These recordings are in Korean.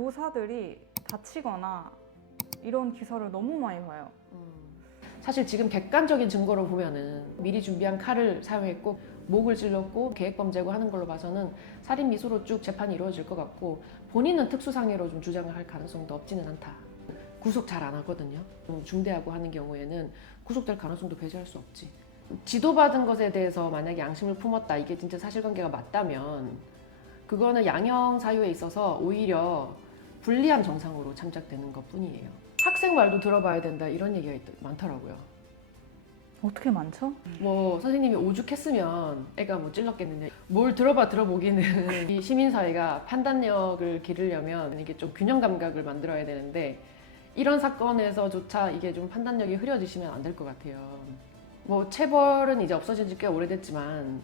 교사들이 다치거나 이런 기사를 너무 많이 봐요. 사실 지금 객관적인 증거로 보면은 미리 준비한 칼을 사용했고 목을 찔렀고 계획범죄고 하는 걸로 봐서는 살인 미수로 쭉 재판이 이루어질 것 같고 본인은 특수상해로 좀 주장을 할 가능성도 없지는 않다. 구속 잘 안 하거든요. 중대하고 하는 경우에는 구속될 가능성도 배제할 수 없지. 지도받은 것에 대해서 만약에 양심을 품었다, 이게 진짜 사실관계가 맞다면 그거는 양형 사유에 있어서 오히려 불리한 정상으로 참작되는 것 뿐이에요. 학생 말도 들어봐야 된다 이런 얘기가 많더라고요. 어떻게 많죠? 뭐 선생님이 오죽했으면 애가 뭐 찔렀겠느냐. 뭘 들어보기는 이 시민사회가 판단력을 기르려면 이게 좀 균형 감각을 만들어야 되는데 이런 사건에서조차 이게 좀 판단력이 흐려지시면 안 될 것 같아요. 뭐 체벌은 이제 없어진 지 꽤 오래됐지만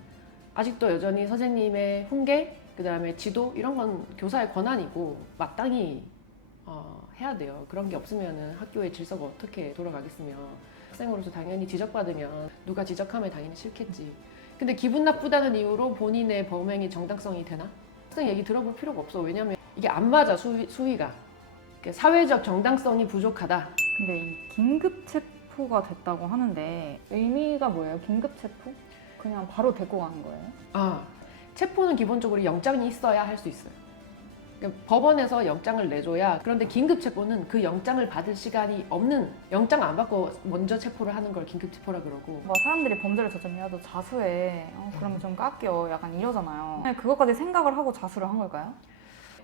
아직도 여전히 선생님의 훈계, 그 다음에 지도 이런 건 교사의 권한이고 마땅히 해야 돼요. 그런 게 없으면 학교의 질서가 어떻게 돌아가겠으며 학생으로서 당연히 지적받으면 누가 지적하면 당연히 싫겠지. 근데 기분 나쁘다는 이유로 본인의 범행이 정당성이 되나? 학생 얘기 들어볼 필요가 없어. 왜냐면 이게 안 맞아, 수위가. 사회적 정당성이 부족하다. 근데 이 긴급 체포가 됐다고 하는데 의미가 뭐예요? 긴급 체포? 그냥 바로 데리고 가는 거예요? 체포는 기본적으로 영장이 있어야 할 수 있어요. 그러니까 법원에서 영장을 내줘야. 그런데 긴급 체포는 그 영장을 받을 시간이 없는, 영장 안 받고 먼저 체포를 하는 걸 긴급 체포라 그러고. 막 사람들이 범죄를 저질러도 도 자수해. 그러면 좀 깎여. 약간 이러잖아요. 그것까지 생각을 하고 자수를 한 걸까요?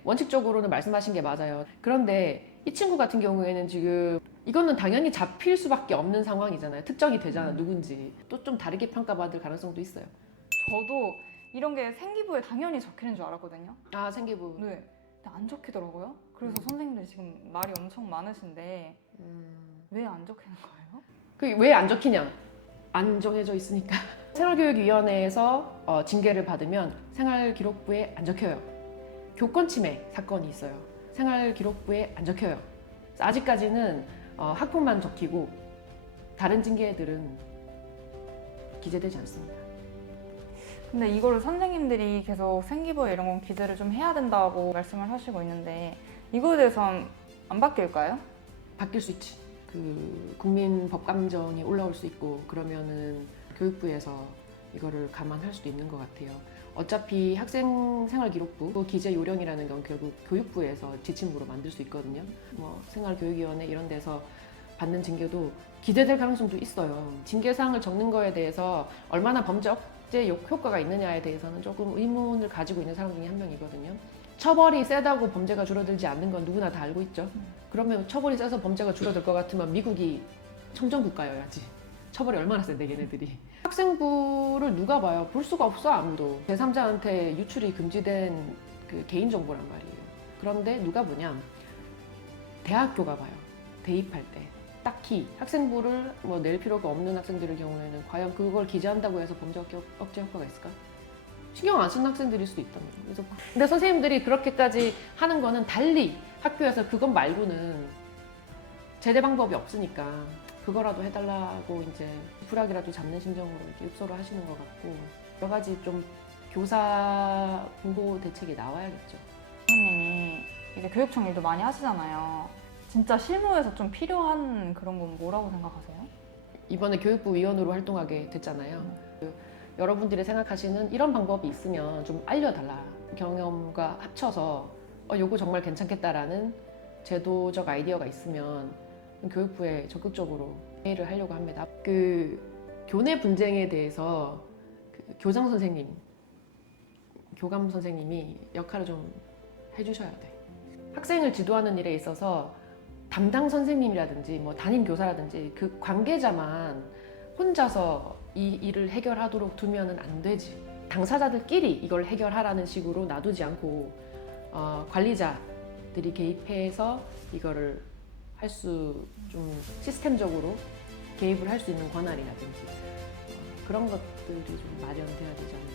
원칙적으로는 말씀하신 게 맞아요. 그런데 이 친구 같은 경우에는 지금 이거는 당연히 잡힐 수밖에 없는 상황이잖아요. 특정이 되잖아, 누군지. 또 좀 다르게 평가받을 가능성도 있어요. 저도 이런 게 생기부에 당연히 적히는 줄 알았거든요. 생기부. 네. 근데 안 적히더라고요. 그래서 선생님들이 지금 말이 엄청 많으신데 왜 안 적히는 거예요? 그게 왜 안 적히냐? 안 정해져 있으니까. 생활교육위원회에서 징계를 받으면 생활기록부에 안 적혀요. 교권 침해 사건이 있어요. 생활기록부에 안 적혀요. 아직까지는 학폭만 적히고 다른 징계들은 기재되지 않습니다. 근데 이거를 선생님들이 계속 생기부에 이런 건 기재를 좀 해야 된다고 말씀을 하시고 있는데 이거에 대해서는 안 바뀔까요? 바뀔 수 있지. 국민 법감정이 올라올 수 있고 그러면은 교육부에서 이거를 감안할 수도 있는 것 같아요. 어차피 학생 생활기록부 기재 요령이라는 건 결국 교육부에서 지침으로 만들 수 있거든요. 뭐 생활교육위원회 이런 데서 받는 징계도 기재될 가능성도 있어요. 징계사항을 적는 거에 대해서 얼마나 범죄 억제 효과가 있느냐에 대해서는 조금 의문을 가지고 있는 사람 중에 한 명이거든요. 처벌이 세다고 범죄가 줄어들지 않는 건 누구나 다 알고 있죠. 그러면 처벌이 세서 범죄가 줄어들 것 같으면 미국이 청정국가여야지. 처벌이 얼마나 센데 걔네들이. 학생부를 누가 봐요? 볼 수가 없어, 아무도. 제3자한테 유출이 금지된 그 개인정보란 말이에요. 그런데 누가 보냐? 대학교가 봐요. 대입할 때. 딱히 학생부를 뭐 낼 필요가 없는 학생들의 경우에는 과연 그걸 기재한다고 해서 범죄 억제 효과가 있을까? 신경 안 쓰는 학생들일 수도 있단 말이에요. 그래서 근데 선생님들이 그렇게까지 하는 거는 달리 학교에서 그것 말고는 제대 방법이 없으니까 그거라도 해달라고 이제 불학이라도 잡는 심정으로 이렇게 읍소를 하시는 것 같고 여러 가지 좀 교사 보호 대책이 나와야겠죠. 선생님이 이제 교육청 일도 많이 하시잖아요. 진짜 실무에서 좀 필요한 그런 건 뭐라고 생각하세요? 이번에 교육부 위원으로 활동하게 됐잖아요. 여러분들이 생각하시는 이런 방법이 있으면 좀 알려달라. 경험과 합쳐서 요거 정말 괜찮겠다라는 제도적 아이디어가 있으면 교육부에 적극적으로 회의를 하려고 합니다. 교내 분쟁에 대해서 교장 선생님, 교감 선생님이 역할을 좀 해주셔야 돼. 학생을 지도하는 일에 있어서 담당 선생님이라든지 뭐 담임 교사라든지 그 관계자만 혼자서 이 일을 해결하도록 두면은 안 되지. 당사자들끼리 이걸 해결하라는 식으로 놔두지 않고 관리자들이 개입해서 이거를 할 수 좀 시스템적으로 개입을 할 수 있는 권한이라든지 그런 것들이 좀 마련돼야 되지 않나.